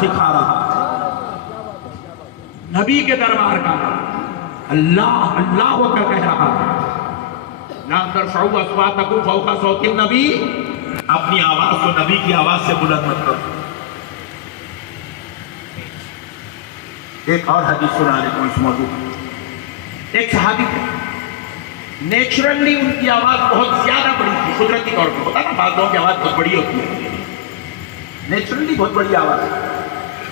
سکھا رہا ہے نبی کے دربار کا اللہ اللہ ہو کر کہہ رہا ہے لا ترفعوا اصواتکم فوق صوت النبی اپنی آواز کو نبی کی آواز سے بلند مت کرو ایک اور حدیث سنا لیتا ہوں اس موضوع پر ایک صحابی تھے نیچرلی ان کی آواز بہت زیادہ بڑی تھی قدرتی طور پر ہوتا نا بعض لوگوں کی آواز بہت بڑی ہوتی ہے نیچرلی بہت بڑی آواز ہے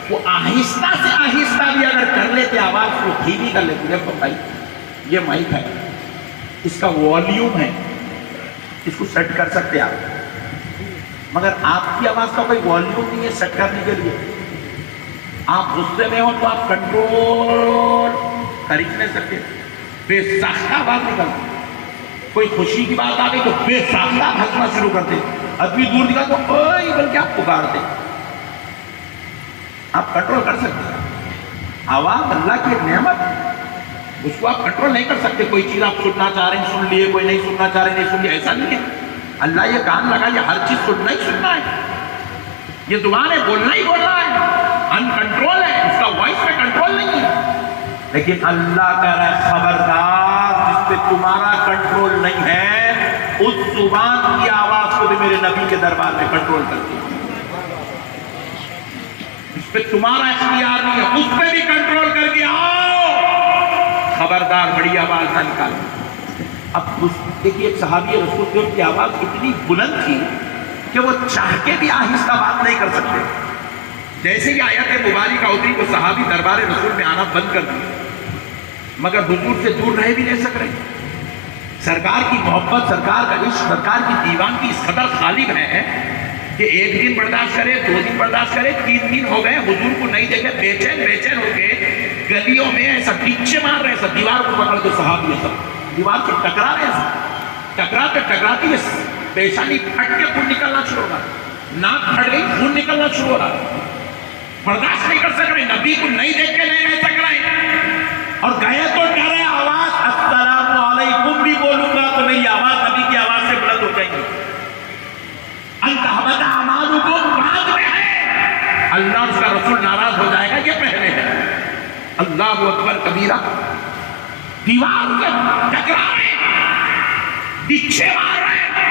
وہ آہستہ سے آہستہ بھی اگر کر لیتے آواز کو دھیمی کر لیتے جب بھائی یہ مائک ہے اس کا والیوم ہے اس کو سیٹ کر سکتے آپ مگر آپ کی آواز کا کوئی والیوم نہیں ہے سیٹ کرنے کے لیے آپ غصے میں ہو تو آپ کنٹرول کر ہی نہیں سکتے بے ساختہ آواز نکلتی کوئی خوشی کی بات آ گئی تو بے ساختہ ہنسنا شروع کرتے آدمی دور دکھا تو اوئے بلکہ آپ پکارتے آپ کنٹرول کر سکتے ہیں آواز اللہ کی ایک نعمت اس کو آپ کنٹرول نہیں کر سکتے کوئی چیز آپ سننا چاہ رہے ہیں سن لیے کوئی نہیں سننا چاہ رہے نہیں سن لیے ایسا نہیں ہے اللہ یہ کان لگا یہ ہر چیز سننا ہی سننا ہے یہ زبان ہے بولنا ہی بولنا ہے ان کنٹرول ہے اس کا وائس میں کنٹرول نہیں ہے لیکن اللہ کہہ رہا ہے خبردار جس پہ تمہارا کنٹرول نہیں ہے اس زبان کی آواز کو بھی میرے نبی کے دربار میں کنٹرول کرتی ہے اس پہ تمہارا اختیار نہیں ہے اس پہ بھی کنٹرول کر کے آؤ خبردار بڑی آواز نہ نکالو اب دیکھیے ایک صحابی رسول کی ان کی آواز اتنی بلند تھی کہ وہ چاہ کے بھی آہستہ بات نہیں کر سکتے جیسے ہی آیت مبارکہ اتری وہ صحابی دربار رسول میں آنا بند کر دی مگر حضور سے دور رہ بھی نہیں سک رہے سرکار کی محبت سرکار کا عشق سرکار کی دیوان کی اس قدر غالب ہے کہ ایک دن برداشت کرے 2 دن برداشت کرے 3 دن ہو گئے حضور کو نہیں دیکھے بے چین ہو کے گلیوں میں ایسا پیچھے مار رہے ایسا دیوار کو پکڑ کے صحابی ہے سب دیوار سے ٹکرا رہے ہیں ٹکراتی ہے پیشانی پھٹ کے خون نکلنا شروع ہو رہا ناک پھٹ گئی خون نکلنا شروع ہو رہا برداشت نہیں کر سک رہے نبی کو نہیں دیکھ کے نہیں رہ سک رہے اور گئے تو ڈرے آواز السلام علیکم بھی بولوں گا تو میری آواز نبی کی آواز سے بلند ہو جائے گی انت حبت اعمالکم بعد میں ہے اللہ اس کا رسول ناراض ہو جائے گا یہ پہلے ہے اللہ اکبر کبیرہ دیوار کے ٹکرا رہے پیچھے مار رہے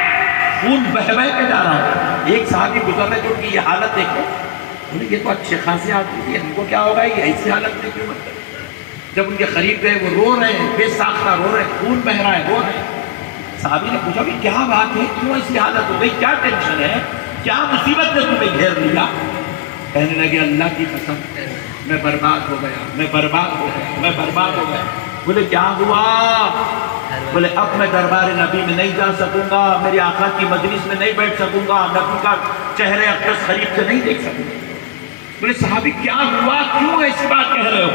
خون بہ کے جا رہا ہے ایک صحابی گزر رہے جو ان کی یہ حالت دیکھو بولے یہ تو اچھے خاصے آدمی تھے ان کو کیا ہوگا یہ ایسی حالت میں کیوں مطلب جب ان کے قریب گئے وہ رو رہے ہیں بے ساختہ رو رہے ہیں خون بہ رہا ہے رو رہے ہیں صحابی نے پوچھا بھی کیا بات ہے کیوں ایسی حالت ہو گئی کیا ٹینشن ہے کیا مصیبت نے تمہیں گھیر لیا کہنے لگے اللہ کی قسم میں برباد ہو گیا میں برباد ہو گیا بولے کیا ہوا بولے اب میں دربار نبی میں نہیں جا سکوں گا میری آقا کی مجلس میں نہیں بیٹھ سکوں گا نبی کا چہرے اقدس قریب سے نہیں دیکھ سکوں گا بولے صحابی کیا ہوا کیوں ایسی بات کہہ رہے ہو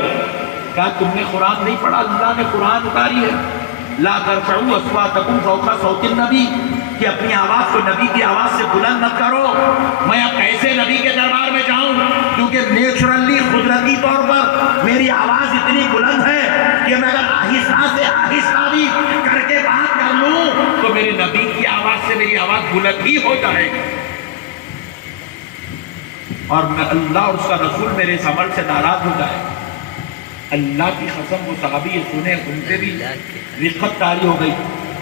کہا تم نے قرآن نہیں پڑھا اللہ نے قرآن اتاری ہے لا ترفعوا اصواتکم فوق صوت النبی کہ اپنی آواز کو نبی کی آواز سے بلند مت کرو میں اب کیسے نبی کے دربار میں جاؤں کیونکہ نیچرلی قدرتی طور پر میری آواز اتنی بلند ہے کہ میں اگر آہستہ سے آہستہ بھی کر کے بات کر لوں تو میرے نبی کی آواز سے میری آواز بلند ہی ہو جائے گی اور میں اللہ اور اس کا رسول میرے اس عمل سے ناراض ہو جائے اللہ کی قسم وہ صحابی یہ سنے ان سے بھی رفقت طاری ہو گئی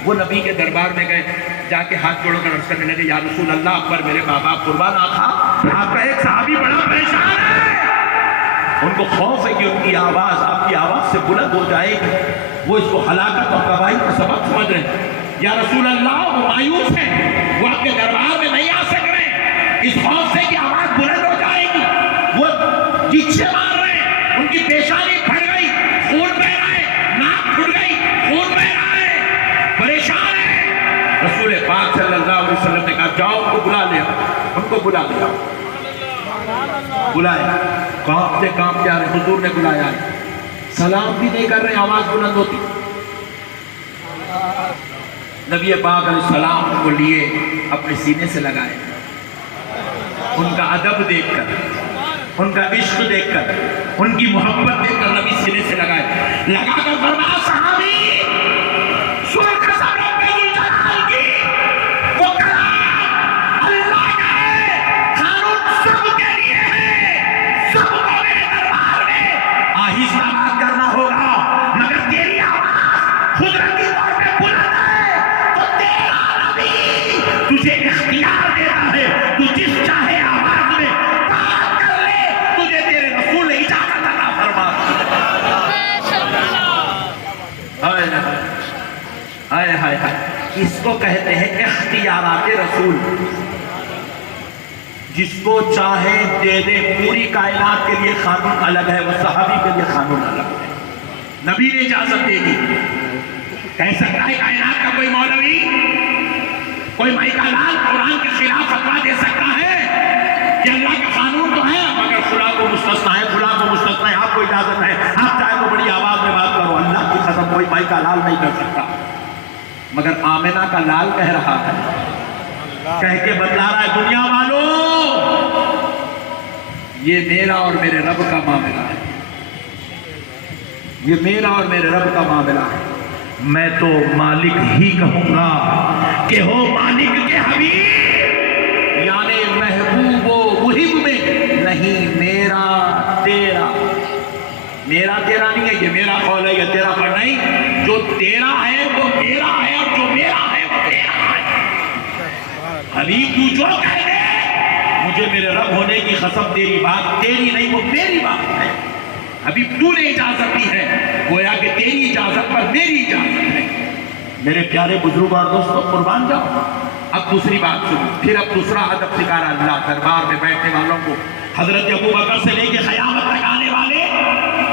وہ نبی کے دربار میں گئے جا کے ہاتھ جوڑ کر عرض کرنے لگے یا رسول اللہ اکبر میرے ماں باپ قربان تھا آپ کا ایک صحابی بڑا پریشان ہے ان کو خوف ہے کہ ان کی آواز آپ کی آواز سے بلند ہو جائے گی وہ اس کو ہلاکت اور تباہی کا سبب سمجھ رہے ہیں یا رسول اللہ وہ مایوس ہیں وہ آپ کے دربار میں نہیں آ سک رہے اس خوف سے کہ آواز بلند ہو جائے گی وہ پیچھے مار رہے ہیں ان کی پیشانی پھٹ گئی خون بہ رہا ہے ناک پھٹ گئی خون بہ رہا ہے پریشان ہے رسول پاک صلی اللہ علیہ وسلم نے کہا جاؤ ان کو بلا لیا ان کو بلا لیا بلایا کانپتے کانپتے آ رہے حضور نے بلایا ہے سلام بھی نہیں کر رہے آواز بلند ہوتی نبی پاک علیہ السلام کو لیے اپنے سینے سے لگائے ان کا ادب دیکھ کر ان کا عشق دیکھ کر ان کی محبت دیکھ کر نبی سینے سے لگائے لگا کر فرمایا صحابی سن قسم رب الجلال کی وہ کلام اللہ کا ہے قانون سب کے لیے ہے اس کو کہتے ہیں اختیارات رسول. جس کو چاہے دے دے. پوری کائنات کے لیے قانون الگ ہے، وہ صحابی کے لیے قانون الگ ہے. نبی نے اجازت دے دی. کہہ سکتا ہے کائنات کا کوئی مولوی، کوئی مائی کا لال قرآن کے خلاف فتویٰ دے سکتا ہے کہ اللہ کا قانون تو ہے مگر خدا کو مستثنا ہے، خدا کو مستثنا ہے، آپ کو اجازت ہے، آپ چاہے تو بڑی آواز میں بات کرو. اللہ کی قسم کوئی مائی کا لال نہیں کر سکتا. مگر آمنہ کا لال کہہ رہا ہے، کہہ کے بتلا رہا ہے دنیا والوں یہ میرا اور میرے رب کا معاملہ ہے، یہ میرا اور میرے رب کا معاملہ ہے. میں تو مالک ہی کہوں گا کہ ہو مالک کے حبیب، یعنی محبوب و محب میں نہیں میرا تیرا. میرا تیرا نہیں ہے، یہ میرا قول ہے، یہ تیرا پر نہیں. جو تیرا ہے وہ میرا ہے اور جو میرا ہے وہ تیرا ہے. حبیب تو جو کہہ دے مجھے میرے رب ہونے کی قسم تیری بات تیری نہیں وہ میری بات ہے. حبیب تو نے اجازت دی ہے، گویا کہ تیری اجازت پر میری اجازت ہے. میرے پیارے بزرگ اور دوستوں قربان جاؤ. اب دوسری بات سنو، پھر اب دوسرا ادب سکھارا اللہ دربار میں بیٹھنے والوں کو. حضرت ابو بکر سے لے کے قیامت تک آنے والے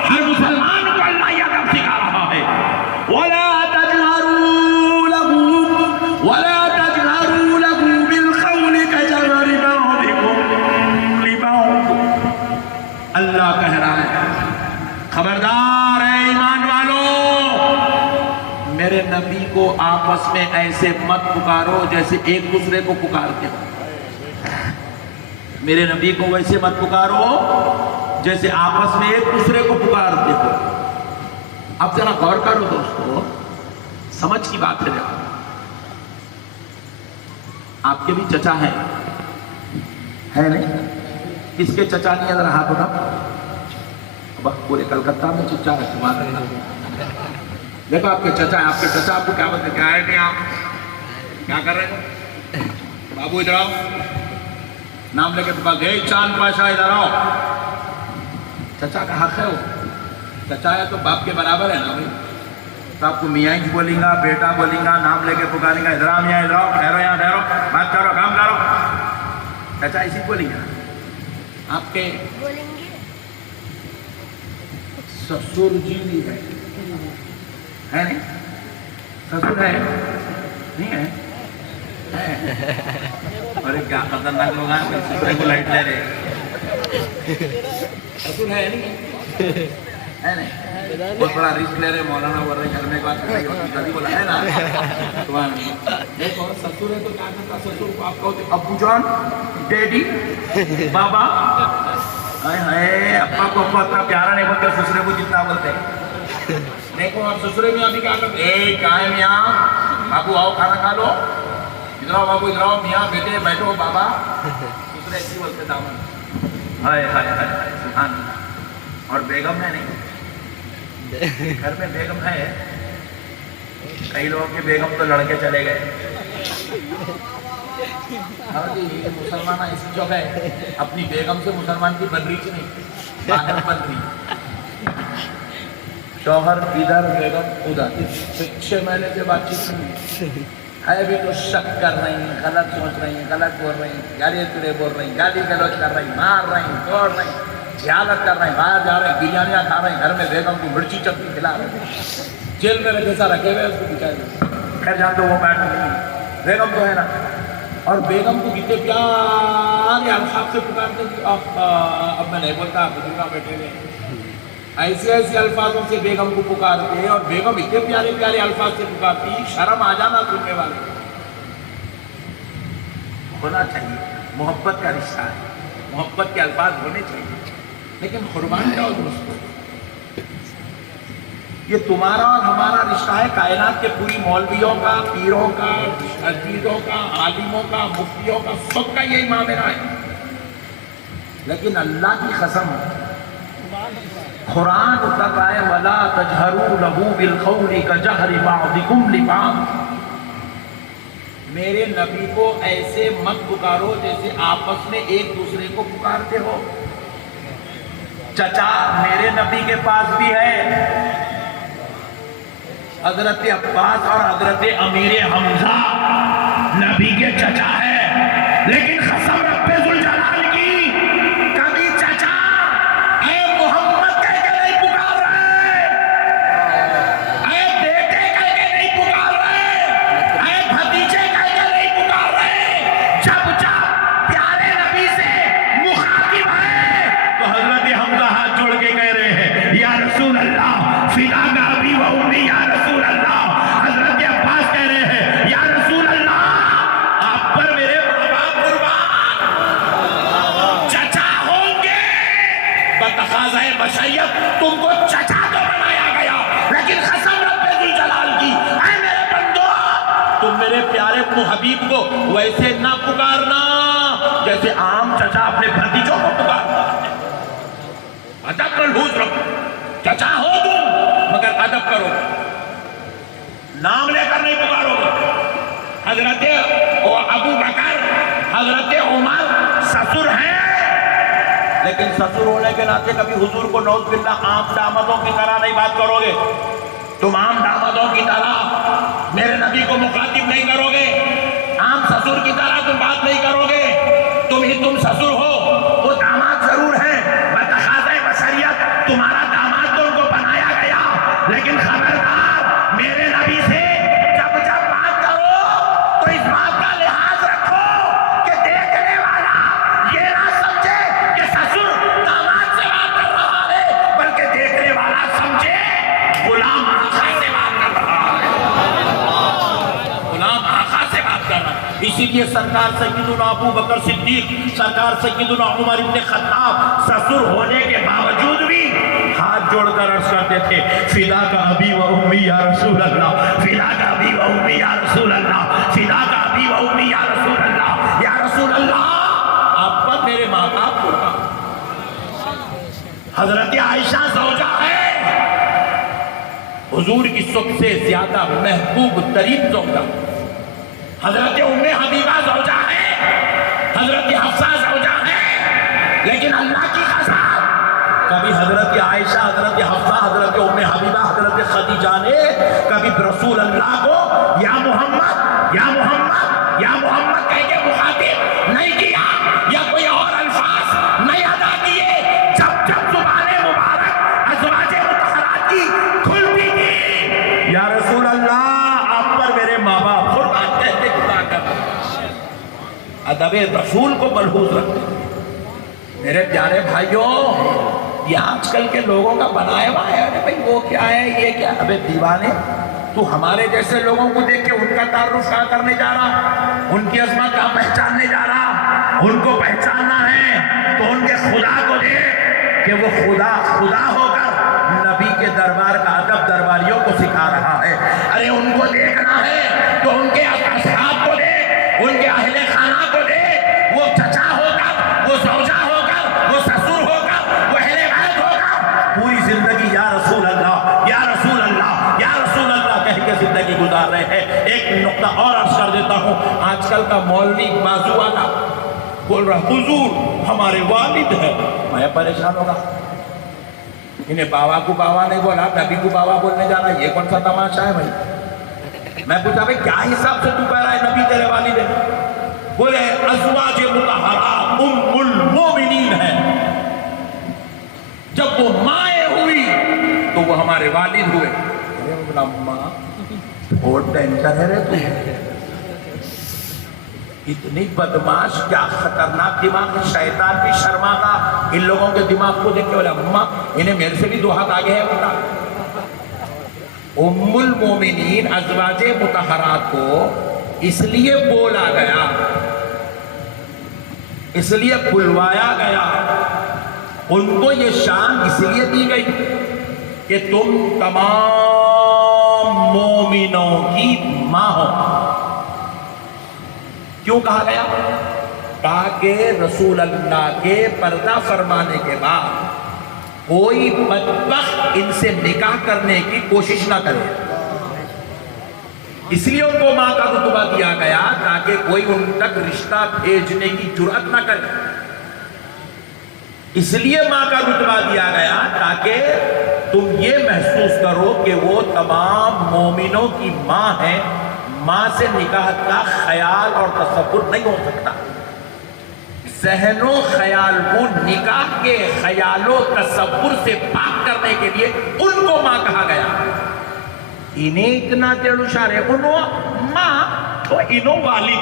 ہر مسلمان کو اللہ یہ ادب سکھا رہا ہے. وَلَا تَجْهَرُوا لَهُ وَلَا تَجْهَرُوا لَهُ بِالْقَوْلِ كَجَهْرِ بَعْضِكُمْ لِبَعْضٍ. اللہ کہہ رہا ہے خبردار ہے ایمان والو، میرے نبی کو آپس میں ایسے مت پکارو جیسے ایک دوسرے کو پکارتے ہو. میرے نبی کو ویسے مت پکارو جیسے آپس میں ایک دوسرے کو پکارتے ہو. اب ذرا غور کرو دوستو، سمجھ کی بات ہے. آپ کے بھی چچا ہیں ہے نہیں؟ کس کے چچا نہیں ہے ذرا ہاتھ اٹھا. پورے کلکتہ میں چچا ہے تمہارے. دیکھو آپ کے چچا ہیں، آپ کے چچا آپ کو کیا بتائیں؟ کیا ہے کہ آپ کیا کر رہے ہیں؟ بابو ادھر آؤ، نام لے کے پکار دے چاند پاشا ادھر آؤ. چچا کا حق ہے، وہ چچا ہے تو باپ کے برابر ہے نا بھائی. تو آپ کو میاں ہی بولیں گا، بیٹا بولیں گا، نام لے کے پکاریں گا ادھر آ میاں ادھر آؤ، ٹھہرو یہاں ٹھہرو، بات کرو کام کرو. چچا اسی بولیں گے. آپ کے سسر جی بھی ہے نہیں؟ سسر ہے نہیں ہے؟ ارے کیا خطرناک لوگ ہیں، سسرے کو لائٹ لے رہے. سسر ہے نہیں؟ ہے نہیں؟ بہت بڑا رسک لے رہے مولانا بول رہے گھر میں ایک بات بولا ہے نا. دیکھو سسر ہے تو کیا کرتا سسر کو آپ کو ابو جان، ڈیڈی، بابا. ابا کو ابا اتنا پیارا نہیں بولتے، سسرے کو جتنا بولتے. دیکھو اور سسرے میں ابھی کیا کرتے ہیں؟ کیا ہے میاں بابو آؤ کھانا کھا لو، ادھر آؤ بابو ادھر آؤ، میاں بیٹے بیٹھو بابا. سسرے ایسی بولتے دامن. ہائے ہائے ہائے سبحان اللہ. اور بیگم ہے نہیں؟ گھر میں بیگم ہے. کئی لوگوں کے بیگم تو لڑکے چلے گئے. مسلمان ایسی جو ہے اپنی بیگم سے مسلمان کی بن رہی نہیں، باہر بن رہی. شوہر ادھر بیگم ادھر. 6 مہینے سے بات چیت نہیں ہے بھی تو شک کر رہی ہیں، غلط سوچ رہی ہیں، غلط بول رہی ہیں، گالی تڑے بول رہی ہیں، گالی گلوچ کر رہی ہیں، مار رہی ہیں، توڑ رہی ہیں، جہالت کر رہے ہیں، باہر جا رہے ہیں، بریانیاں کھا رہے ہیں، گھر میں بیگم کو مرچی چٹنی کھلا رہے ہیں، جیل میں جیسا رکھے ہوئے اس کو بچائے. خیر جان تو وہ بیٹھ نہیں، بیگم تو ہے نا. اور بیگم کو کتنے پیارے الفاظ سے پکارتے کہ اب میں نہیں بولتا بزرگاں بیٹھے ہوئے. ایسے ایسے الفاظوں سے بیگم کو پکارتے اور بیگم اتنے پیارے پیارے الفاظ سے پکارتی، شرم آ جانا سننے والے. ہونا چاہیے، محبت کا رشتہ ہے، محبت کے الفاظ ہونے چاہیے. لیکن قربان جاؤ دوستو، یہ تمہارا اور ہمارا رشتہ ہے کائنات کے پوری مولویوں کا، پیروں کا، عزیزوں کا، عالموں کا، مفتیوں کا، سب کا یہی معاملہ ہے. لیکن اللہ کی قسم قرآن اتر رہا ہے وَلَا تَجْهَرُوا لَهُ بِالْقَوْلِ كَجَهْرِ بَعْضِكُمْ لِبَعْضٍ. میرے نبی کو ایسے مت پکارو جیسے آپس میں ایک دوسرے کو پکارتے ہو. چچا میرے نبی کے پاس بھی ہے حضرت عباس اور حضرت امیر حمزہ نبی کے چچا ہے، لیکن قسم رب ذوالجلال کی کبھی چچا اے محمد کہہ کے نہیں پکار رہے، اے بیٹے کہہ کے نہیں پکار رہے، اے بھتیجے کہہ کے نہیں پکار رہے۔ جب پیارے نبی سے مخاطب ہے تو حضرت حمزہ ہاتھ جوڑ کے کہہ رہے ہیں یا رسول اللہ فداک ابی و امی یا رسول اللہ۔ حضرت عباس کہہ رہے ہیں یا رسول اللہ آپ پر میرے ماں باپ قربان، چچا ہوں گے، بتقاضۂ بشریت تم کو چچا تو بنایا گیا، لیکن قسم رب ذوالجلال کی اے میرے بندو تم میرے پیارے حبیب کو ویسے نہ پکارنا جیسے عام چچا اپنے بھتیجوں کو پکارتا ہے۔ ادب ملحوظ رکھو، چچا ہو تم مگر ادب کرو، نام لے کر نہیں پکارو گے۔ حضرت ابو بکر حضرت عمر سسر ہیں، لیکن سسر ہونے کے ناطے کبھی حضور کو نعوذ باللہ عام دامادوں کی طرح نہیں بات کرو گے۔ تم عام دامادوں کی طرح میرے نبی کو مخاطب نہیں کرو گے، عام سسر کی طرح تم بات نہیں کرو گے۔ تم سسر ہو، وہ داماد ضرور ہیں، بتقاضۂ بشریت تمہارا داماد تو ان کو بنایا گیا، لیکن خبردار میرے نبی سے جب بات کرو تو اس بات کا لحاظ رکھو کہ دیکھنے والا یہ نہ سمجھے کہ سسر داماد سے بات کر رہا ہے، بلکہ دیکھنے والا سمجھے غلام آقا سے بات کر رہا ہے، غلام آقا سے بات کر رہا ہے۔ اسی لیے سرکار سیدنا ابو بکر صدیق، سرکار سیدنا عمر ابن خطاب سسر ہونے کے باوجود بھی ہاتھ جوڑ کر عرض کرتے تھے فداک ابی و امی یا رسول اللہ، فداک ابی و امی یا رسول اللہ، فداک ابی و امی یا رسول اللہ، یا رسول اللہ آپ پر میرے ماں باپ قربان۔ حضرت عائشہ زوجہ ہے حضور کی سب سے زیادہ محبوب ترین زوجہ، حضرت ام حبیبہ زوجہ ہے، حضرت حفصہ زوجہ ہے، لیکن اللہ کی قسم کبھی حضرت عائشہ، حضرت حفصہ، حضرت ام حبیبہ، حضرت خدیجہ نے کبھی رسول اللہ کو یا محمد یا محمد یا محمد کہہ کے مخاطب نہیں کیا، یا کوئی اور الفاظ نہیں ادا کیے۔ جب زبان مبارک ازواج مطہرات کی کھلتی تھی یا رسول اللہ آپ پر میرے ماں باپ قربان کہتے خدا کر، ادب رسول کو ملحوظ رکھتے۔ میرے پیارے بھائیوں یہ آج کل کے لوگوں کا بنایا ہوا ہے، ارے بھائی وہ کیا ہے یہ کیا، ابے دیوانے تو ہمارے جیسے لوگوں کو دیکھ کے ان کا تعارف کہاں کرنے جا رہا، ان کی عظمت کہاں پہچاننے جا رہا؟ ان کو پہچاننا ہے تو ان کے خدا کو دیکھ کہ وہ خدا ہو کر نبی کے دربار کا ادب درباریوں کو سکھا رہا ہے۔ ارے ان کو دیکھنا ہے تو ان کے اصحاب کو دیکھ، ان کے اہل خانہ کو دیکھ، وہ چچا ہو کر، وہ زوجہ ہو کر، وہ سسر ہو کر، وہ اہل بیت ہو کر پوری زندگی یا رسول اللہ یا رسول اللہ یا رسول اللہ کہہ کے زندگی گزار رہے ہیں۔ ایک نقطہ اور عرض کر دیتا ہوں، آج کل کا مولوی بازو والا بول رہا حضور ہمارے والد ہے، میں پریشان ہوگا، انہیں بابا کو بابا نہیں بولا، نبی کو بابا بولنے جا رہا، یہ کون سا تماشا ہے بھائی؟ میں پوچھا بھائی کیا حساب سے تو کہہ رہا ہے نبی تیرے والد ہے؟ بولے ازواج مطہرات ام المومنین ہے، جب وہ مائیں ہوئی تو وہ ہمارے والد ہوئے۔ بولا ماں بہت ٹینشن ہے رے تو، اتنی بدماش کیا خطرناک دماغ ہے، شیطان بھی شرماتا ان لوگوں کے دماغ کو دیکھ کے بولا اماں انہیں میرے سے بھی دو ہاتھ آگے ہے بتا۔ ام المومنین ازواج مطہرات کو اس لیے بولا گیا، اس لیے بلوایا گیا، ان کو یہ شان اس لیے دی گئی کہ تم تمام مومنوں کی ماں ہو۔ کیوں کہا گیا؟ تاکہ رسول اللہ کے پردہ فرمانے کے بعد کوئی بدبخت ان سے نکاح کرنے کی کوشش نہ کرے، اس لیے ان کو ماں کا رتبہ دیا گیا تاکہ کوئی ان تک رشتہ بھیجنے کی جرأت نہ کرے، اس لیے ماں کا رتبہ دیا گیا تاکہ تم یہ محسوس کرو کہ وہ تمام مومنوں کی ماں ہے، ماں سے نکاح کا خیال اور تصور نہیں ہو سکتا۔ ذہن و خیال کو نکاح کے خیال و تصور سے پاک کرنے کے لیے ان کو ماں کہا گیا۔ انہیں اتنا تیڑو شارے انہوں ماں تو انہوں والد،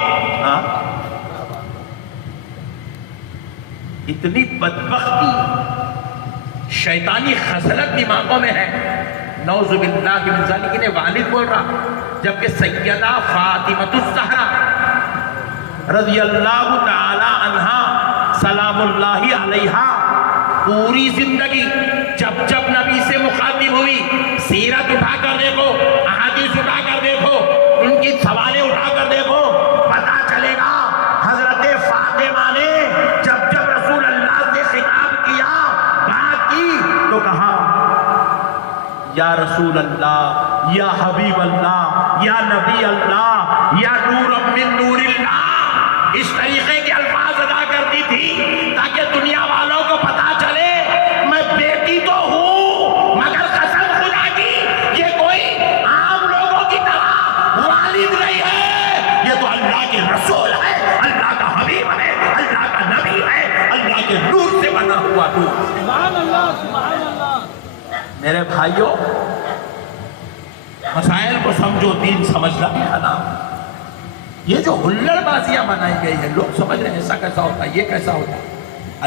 اتنی بدبختی شیطانی خصلت دماغوں میں ہے، نعوذ باللہ من ذالک، انہیں والد بول رہا، جبکہ سیدہ فاطمۃ الزہرا رضی اللہ تعالی عنہا سلام اللہ علیہا پوری زندگی جب جب نبی سے مخاطب ہوئی، سیرت اٹھا کر دیکھو، احادیث اٹھا کر دیکھو، ان کی سوالیں اٹھا کر دیکھو، پتا چلے گا حضرت فاطمہ نے جب جب رسول اللہ سے خطاب کیا، بات کی، تو کہا یا رسول اللہ، یا حبیب اللہ، یا نبی اللہ، یا نور من نور اللہ، اس طریقے کے الفاظ ادا کرتی تھی تاکہ دنیا والوں کو پتا چلے میں بیٹی تو ہوں مگر قسم خدا کی یہ کوئی عام لوگوں کی طرح والد نہیں ہے، یہ تو اللہ کے رسول ہے، اللہ کا حبیب ہے، اللہ کا نبی ہے، اللہ کے نور سے بنا ہوا نور۔ سبحان اللہ، سبحان اللہ۔ میرے بھائیوں، مسائل کو سمجھو، دین سمجھنا ہے نا۔ یہ جو ہلڑ بازیاں بنائی گئی ہیں، لوگ سمجھ رہے ہیں ایسا کیسا ہوتا ہے، یہ کیسا ہوتا ہے۔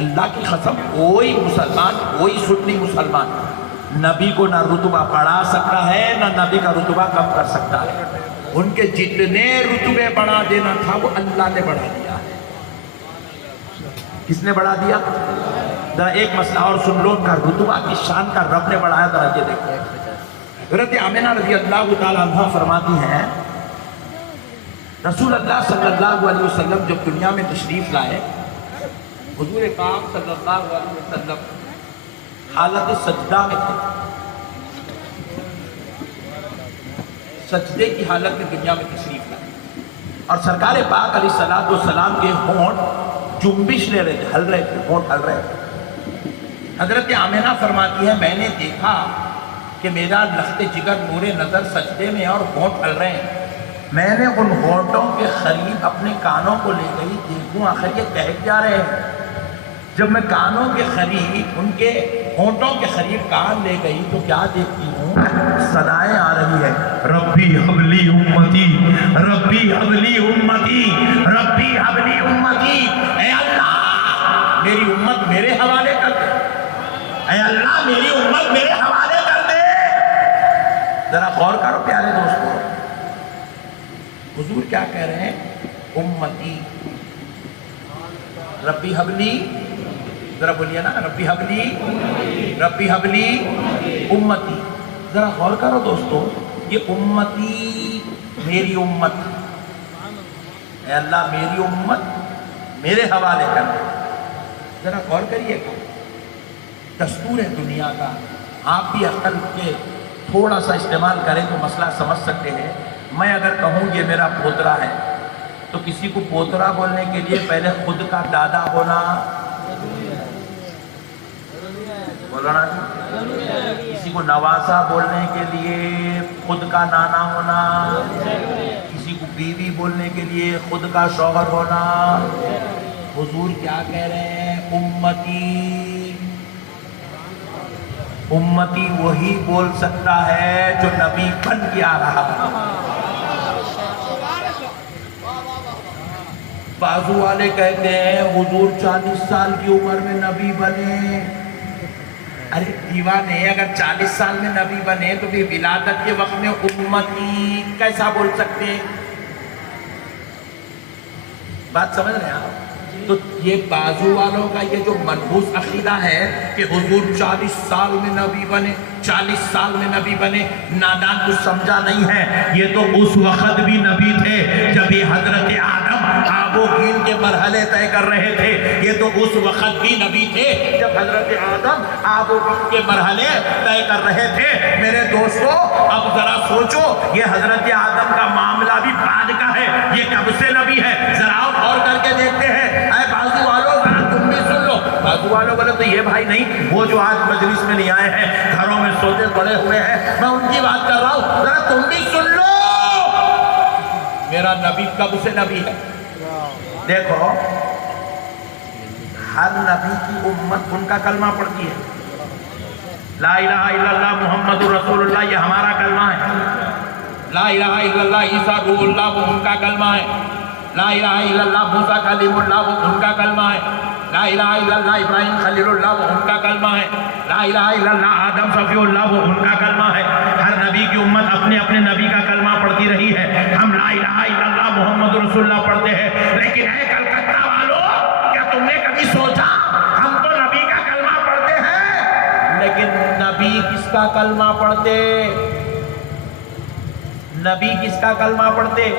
اللہ کی قسم کوئی مسلمان، کوئی سنی مسلمان نبی کو نہ رتبہ بڑھا سکتا ہے نہ نبی کا رتبہ کم کر سکتا ہے۔ ان کے جتنے رتبے بڑھا دینا تھا وہ اللہ نے بڑھا دیا ہے۔ کس نے بڑھا دیا؟ ذرا ایک مسئلہ اور سن لو، ان کا رتبہ کی شان کا رب نے بڑھایا، ذرا یہ دیکھیں۔ حضرت آمنہ رضی اللہ تعالی عنہ فرماتی ہیں رسول اللہ صلی اللہ علیہ وسلم جب دنیا میں تشریف لائے، حضور پاک صلی اللہ علیہ وسلم حالت سجدہ میں تھے، سجدے کی حالت میں دنیا میں تشریف لائے، اور سرکار پاک علیہ السلام کے ہونٹ جنبش لے رہے تھے، ہل رہے تھے، ہونٹ ہل رہے تھے۔ حضرت آمنہ فرماتی ہے میں نے دیکھا کہ میرا لخت جگر نور نظر سجدے میں اور ہونٹ ہل رہے ہیں، میں نے ان ہونٹوں کے قریب اپنے کانوں کو لے گئی، دیکھوں آخر یہ کہہ کیا رہے ہیں۔ جب میں کانوں کے قریب، ان کے ہونٹوں کے قریب کان لے گئی تو کیا دیکھتی ہوں؟ صدائیں آ رہی ہے، ربی حبلی امتی، ربی حبلی امتی، ربی حبلی امتی، اے اللہ میری امت میرے حوالے کر دے، اے اللہ میری امت میرے حوالے کر دے۔ ذرا غور کرو پیارے دوستو، حضور کیا کہہ رہے ہیں؟ امتی، ربی حبلی، ذرا بولیے نا، ربی حبلی، ربی حبلی امتی۔ ذرا غور کرو دوستو، یہ امتی میری امت، اے اللہ میری امت میرے حوالے کر دے۔ ذرا غور کریے گا، دستور ہے دنیا کا، آپ بھی عقل کے تھوڑا سا استعمال کریں تو مسئلہ سمجھ سکتے ہیں۔ میں اگر کہوں یہ میرا پوترا ہے تو کسی کو پوترا بولنے کے لیے پہلے خود کا دادا ہونا، بولو نا، کسی کو نواسا بولنے کے لیے خود کا نانا ہونا، کسی کو بیوی بولنے کے لیے خود کا شوہر ہونا۔ حضور کیا کہہ رہے ہیں؟ امتی، امتی وہی بول سکتا ہے جو نبی بن کے آ رہا ہے۔ بازو والے کہتے ہیں حضور 40 سال کی عمر میں نبی بنے۔ ارے دیوانے، اگر 40 سال میں نبی بنے تو پھر ولادت کے وقت میں امتی کیسا بول سکتے؟ بات سمجھ رہے ہیں آپ؟ تو یہ بازو والوں کا یہ جو منحوس عقیدہ ہے کہ حضور 40 سال میں نبی بنے، 40 سال میں نبی بنے، نادان کچھ سمجھا نہیں ہے۔ یہ تو اس وقت بھی نبی تھے جب یہ حضرت آدم آب و گین کے مرحلے طے کر رہے تھے، یہ تو اس وقت بھی نبی تھے جب حضرت آدم آب و گین کے مرحلے طے کر رہے تھے۔ میرے دوستو اب ذرا سوچو، یہ حضرت آدم کا معاملہ بھی بعد کا ہے، یہ کب سے نبی ہے؟ ذرا غور کر کے دیکھتے ہیں۔ اے بازو والوں ذرا تم بھی سن لو، بازو والوں بولے تو یہ بھائی نہیں، وہ جو آج مجلس میں نہیں آئے ہیں، گھروں میں مسودے پڑے ہوئے ہیں، میں ان کی بات کر رہا ہوں، ذرا تم بھی سن لو۔ میرا نبی کب سے نبی ہے؟ دیکھو ہر نبی کی امت ان کا کلمہ پڑھتی ہے، لا الہ الا اللہ محمد رسول اللہ یہ ہمارا کلمہ ہے، لا الہ الا اللہ عیسیٰ روح اللہ وہ ان کا کلمہ ہے، لا الہ الا اللہ موسیٰ کلیم اللہ وہ ان کا کلمہ ہے، لا الہ الا اللہ ابراہیم خلیل اللہ وہ ان کا کلمہ ہے، لا الہ الا اللہ آدم صفی اللہ وہ ان کا کلمہ ہے۔ ہر نبی کی امت اپنے اپنے نبی کا کلمہ پڑھتی رہی ہے۔ ہم لا الہ الا اللہ محمد رسول اللہ پڑھتے ہیں، لیکن اے کلکتہ والوں، کیا تم نے کبھی سوچا ہم تو نبی کا کلمہ پڑھتے ہیں، لیکن نبی کس کا کلمہ پڑھتے؟ نبی کس کا کلمہ پڑھتے؟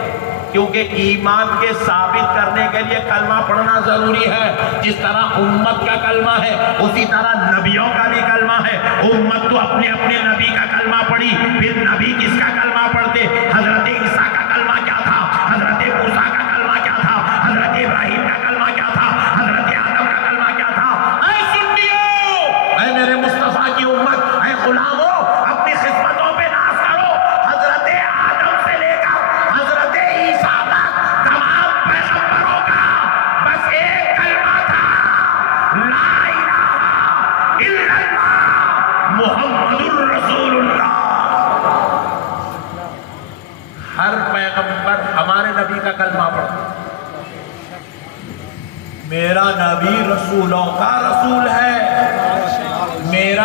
کیونکہ ایمان کے ثابت کرنے کے لیے کلمہ پڑھنا ضروری ہے۔ جس طرح امت کا کلمہ ہے اسی طرح نبیوں کا بھی کلمہ ہے۔ امت تو اپنے اپنے نبی کا کلمہ پڑھی، پھر نبی کس کا کلمہ پڑھتے؟ حضرت عیسیٰ کا کلمہ کیا تھا؟ حضرت موسیٰ کا کلمہ کیا تھا؟ حضرت ابراہیم کا کلمہ کیا تھا؟ حضرت آدم کا کلمہ کیا تھا؟ اے سنیو، اے میرے مصطفیٰ کی امت، اے غلاموں، اپنی خدمتوں پہ ناز کرو۔ حضرت آدم سے لے کر حضرت عیسیٰ تک تمام پیغمبروں کا بس ایک کلمہ تھا، لا الہ الا اللہ محمد الرسول اللہ۔ ہر پیغمبر ہمارے نبی کا کلمہ پڑھتا ہے۔ میرا نبی رسولوں کا رسول ہے،